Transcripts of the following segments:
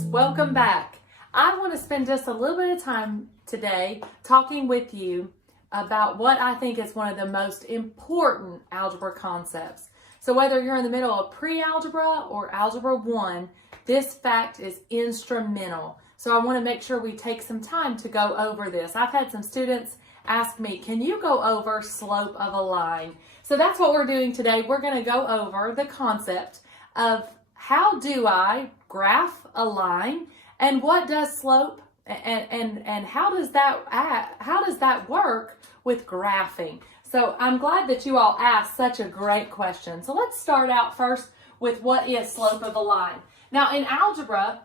students, welcome back. I want to spend just a little bit of time today talking with you about what I think is one of the most important algebra concepts. So whether you're in the middle of pre-algebra or algebra 1, this fact is instrumental. So I want to make sure we take some time to go over this. I've had some students ask me, can you go over slope of a line? So that's what we're doing today. We're going to go over the concept of how do I graph a line, and what does slope and how does that work with graphing? So I'm glad that you all asked such a great question. So let's start out first with what is slope of a line. Now in algebra,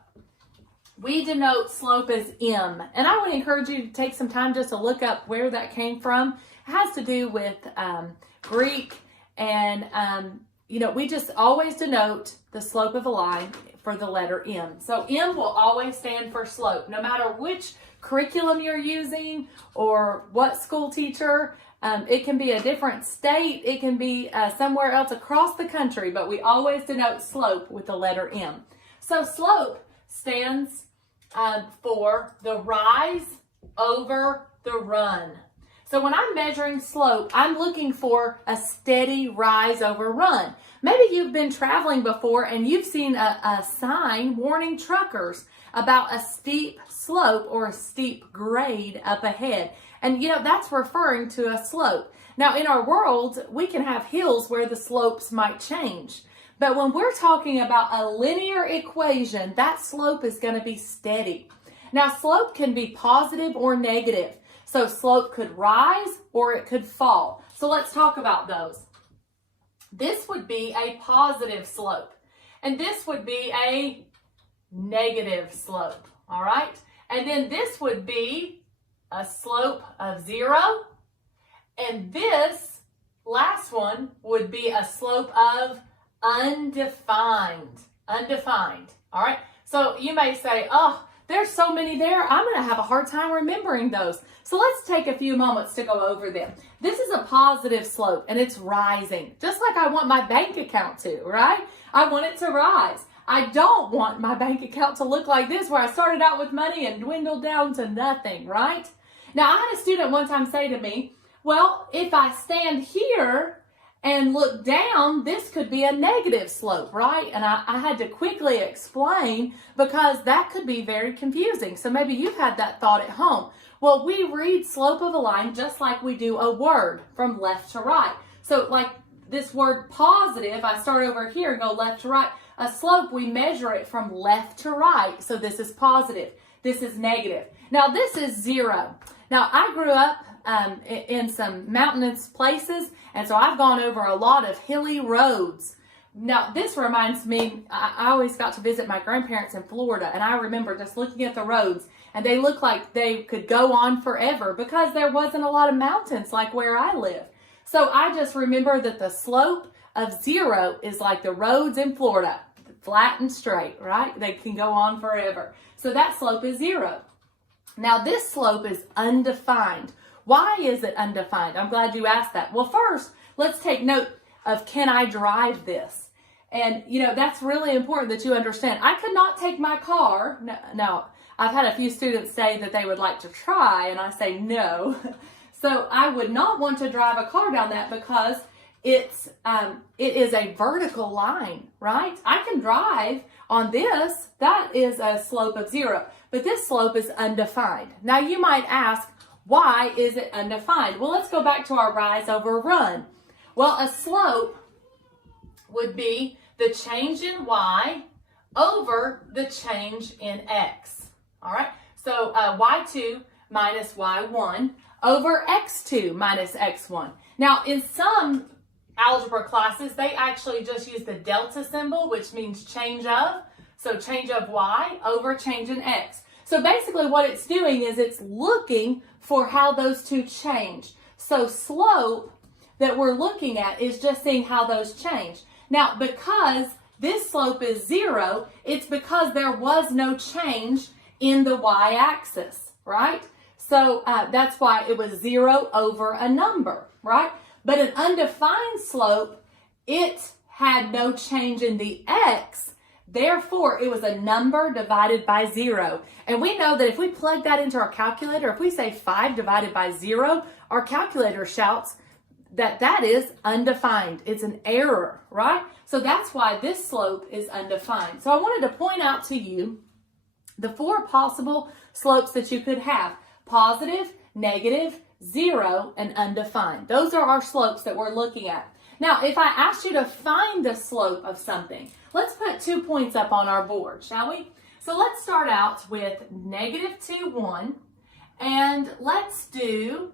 we denote slope as m, and I would encourage you to take some time just to look up where that came from. It has to do with Greek, and we just always denote the slope of a line for the letter M. So M will always stand for slope, no matter which curriculum you're using or what school teacher. It can be a different state, it can be somewhere else across the country, but we always denote slope with the letter M. So slope stands for the rise over the run. So when I'm measuring slope, I'm looking for a steady rise over run. Maybe you've been traveling before and you've seen a sign warning truckers about a steep slope or a steep grade up ahead. And that's referring to a slope. Now in our world, we can have hills where the slopes might change. But when we're talking about a linear equation, that slope is going to be steady. Now slope can be positive or negative. So slope could rise or it could fall. So let's talk about those. This would be a positive slope, and this would be a negative slope, all right? And then this would be a slope of 0, and this last one would be a slope of undefined, all right? So you may say, oh, there's so many there, I'm going to have a hard time remembering those. So let's take a few moments to go over them. This is a positive slope and it's rising, just like I want my bank account to, right? I want it to rise. I don't want my bank account to look like this, where I started out with money and dwindled down to nothing, right? Now, I had a student one time say to me, well, if I stand here and look down, this could be a negative slope, right? And I had to quickly explain, because that could be very confusing. So maybe you've had that thought at home. Well, we read slope of a line just like we do a word from left to right. So like this word positive, I start over here and go left to right. A slope, we measure it from left to right. So this is positive, this is negative. Now this is 0. Now I grew up in some mountainous places, and so I've gone over a lot of hilly roads. Now this reminds me, I always got to visit my grandparents in Florida, and I remember just looking at the roads, and they looked like they could go on forever because there wasn't a lot of mountains like where I live. So I just remember that the slope of 0 is like the roads in Florida, flat and straight, right? They can go on forever. So that slope is 0. Now this slope is undefined. Why is it undefined? I'm glad you asked that. Well, first, let's take note of, can I drive this? And, that's really important that you understand. I could not take my car. No, I've had a few students say that they would like to try, and I say no. So I would not want to drive a car down that, because it is a vertical line, right? I can drive on this. That is a slope of 0, but this slope is undefined. Now you might ask, why is it undefined? Well, let's go back to our rise over run. Well, a slope would be the change in y over the change in x. All right, so y2 minus y1 over x2 minus x1. Now, in some algebra classes, they actually just use the delta symbol, which means change of. So change of y over change in x. So basically what it's doing is it's looking for how those two change. So slope that we're looking at is just seeing how those change. Now, because this slope is 0, it's because there was no change in the y-axis, right? So that's why it was 0 over a number, right? But an undefined slope, it had no change in the x, Therefore, it was a number divided by 0. And we know that if we plug that into our calculator, if we say 5 divided by 0, our calculator shouts that that is undefined. It's an error, right? So that's why this slope is undefined. So I wanted to point out to you the 4 possible slopes that you could have: positive, negative, 0, and undefined. Those are our slopes that we're looking at. Now, if I asked you to find the slope of something, let's put 2 points up on our board, shall we? So let's start out with -2, 1, and let's do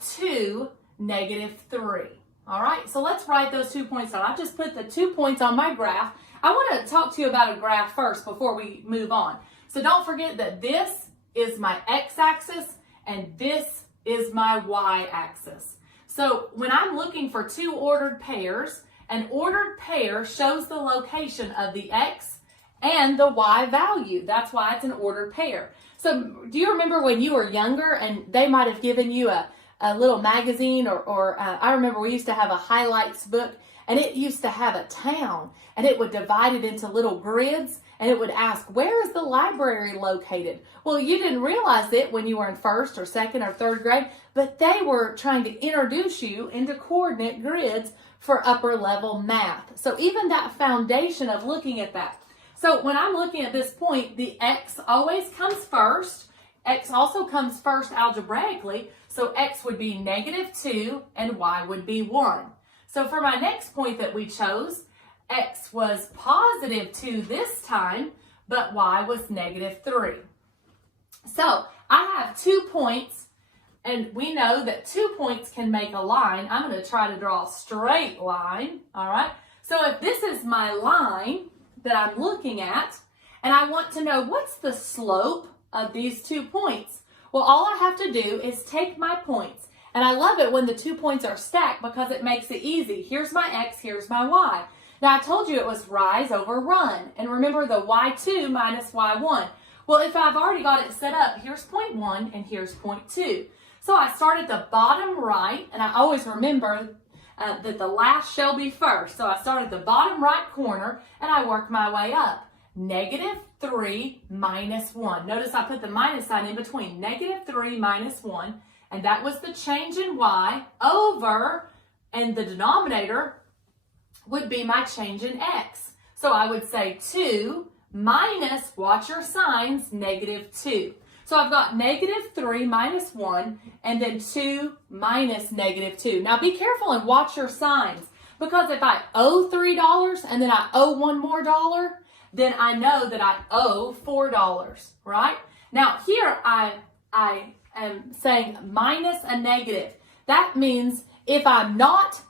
2, -3. All right, so let's write those 2 points down. I just put the 2 points on my graph. I want to talk to you about a graph first before we move on. So don't forget that this is my x-axis and this is my y-axis. So when I'm looking for 2 ordered pairs, an ordered pair shows the location of the x and the y value. That's why it's an ordered pair. So do you remember when you were younger and they might have given you a little magazine or I remember we used to have a highlights book, and it used to have a town, and it would divide it into little grids, and it would ask, where is the library located? Well, you didn't realize it when you were in 1st or 2nd or 3rd grade, but they were trying to introduce you into coordinate grids for upper level math. So even that foundation of looking at that. So when I'm looking at this point, the x always comes first. X also comes first algebraically, so x would be -2 and y would be 1. So for my next point that we chose, x was +2 this time, but y was -3. So I have 2 points, and we know that 2 points can make a line. I'm going to try to draw a straight line, all right? So if this is my line that I'm looking at, and I want to know what's the slope of these 2 points, well, all I have to do is take my points. And I love it when the 2 points are stacked because it makes it easy. Here's my x, here's my y. Now, I told you it was rise over run. And remember the y2 minus y1. Well, if I've already got it set up, here's point 1 and here's point 2. So I start at the bottom right, and I always remember that the last shall be first. So I start at the bottom right corner and I work my way up. -3 minus 1. Notice I put the minus sign in between. -3 minus 1. And that was the change in y over, and the denominator would be my change in x. So I would say 2 minus, watch your signs, -2. So I've got -3 minus 1, and then 2 minus -2. Now be careful and watch your signs, because if I owe $3 and then I owe $1 more, then I know that I owe $4, right? Now here I am saying minus a negative. That means if I'm not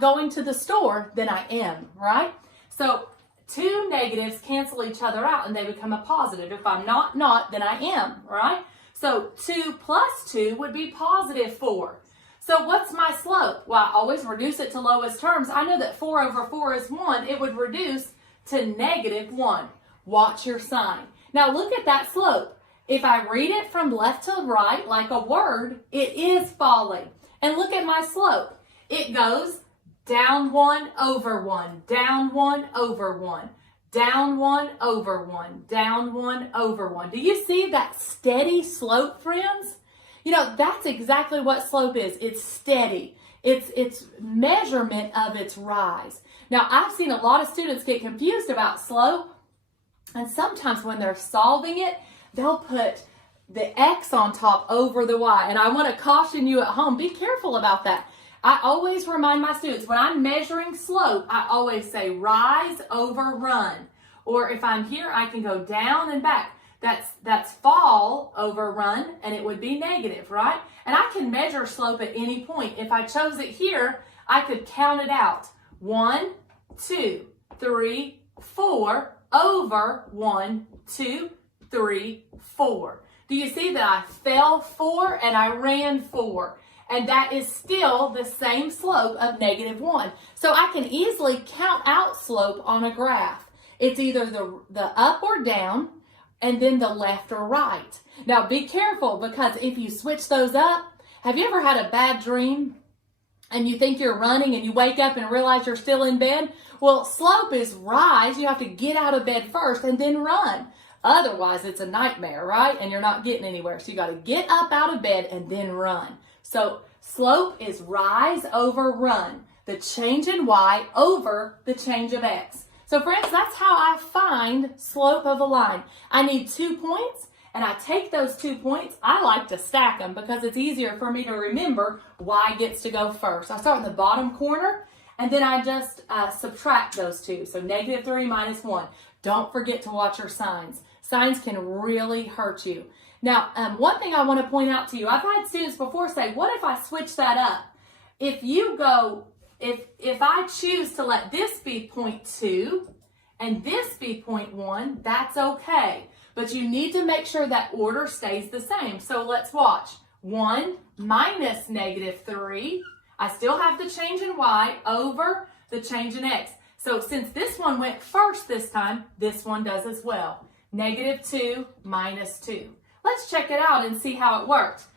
going to the store, then I am, right? So 2 negatives cancel each other out and they become a positive. If I'm not, then I am, right? So 2 plus 2 would be +4. So what's my slope? Well, I always reduce it to lowest terms. I know that 4 over 4 is 1. It would reduce to -1. Watch your sign. Now look at that slope. If I read it from left to right like a word, it is falling. And look at my slope. It goes down 1 over 1, down 1 over 1, down 1 over 1, down 1 over 1. Do you see that steady slope, friends? You know, that's exactly what slope is. It's steady. It's measurement of its rise. Now, I've seen a lot of students get confused about slope, and sometimes when they're solving it, they'll put the x on top over the y. And I want to caution you at home, be careful about that. I always remind my students, when I'm measuring slope, I always say rise over run. Or if I'm here, I can go down and back. That's fall over run, and it would be negative, right? And I can measure slope at any point. If I chose it here, I could count it out. 1, 2, 3, 4 over 1, 2, 3, 4. Do you see that I fell 4 and I ran 4? And that is still the same slope of -1. So I can easily count out slope on a graph. It's either the up or down, and then the left or right. Now be careful, because if you switch those up, have you ever had a bad dream and you think you're running and you wake up and realize you're still in bed, well, slope is rise. You have to get out of bed first and then run. Otherwise, it's a nightmare, right? And you're not getting anywhere. So you got to get up out of bed and then run. So slope is rise over run. The change in y over the change of x. So friends, that's how I find slope of a line. I need 2 points, and I take those 2 points. I like to stack them because it's easier for me to remember y gets to go first. I start in the bottom corner, and then I just subtract those two. So -3 minus 1. Don't forget to watch your signs. Signs can really hurt you. Now, one thing I want to point out to you, I've had students before say, what if I switch that up? If you go, if I choose to let this be 0.2 and this be 0.1, that's okay. But you need to make sure that order stays the same. So let's watch. 1 minus -3. I still have the change in y over the change in x. So since this one went first this time, this one does as well. -2 minus 2. Let's check it out and see how it works.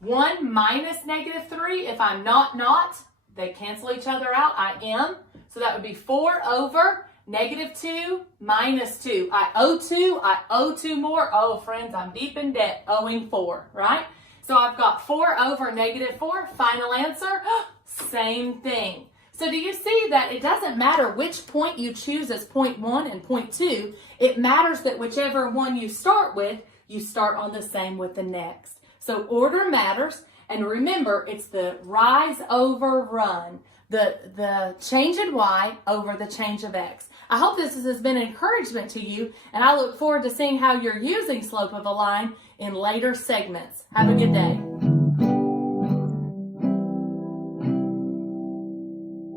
1 minus -3, if I'm not, they cancel each other out. I am. So that would be 4 over -2 minus 2. I owe 2 more. Oh, friends, I'm deep in debt, owing 4, right? So I've got 4 over -4. Final answer, same thing. So do you see that it doesn't matter which point you choose as 0.1 and 0.2. It matters that whichever one you start with, you start on the same with the next. So order matters. And remember, it's the rise over run, the change in y over the change of x. I hope this has been encouragement to you, and I look forward to seeing how you're using slope of a line in later segments. Have a good day.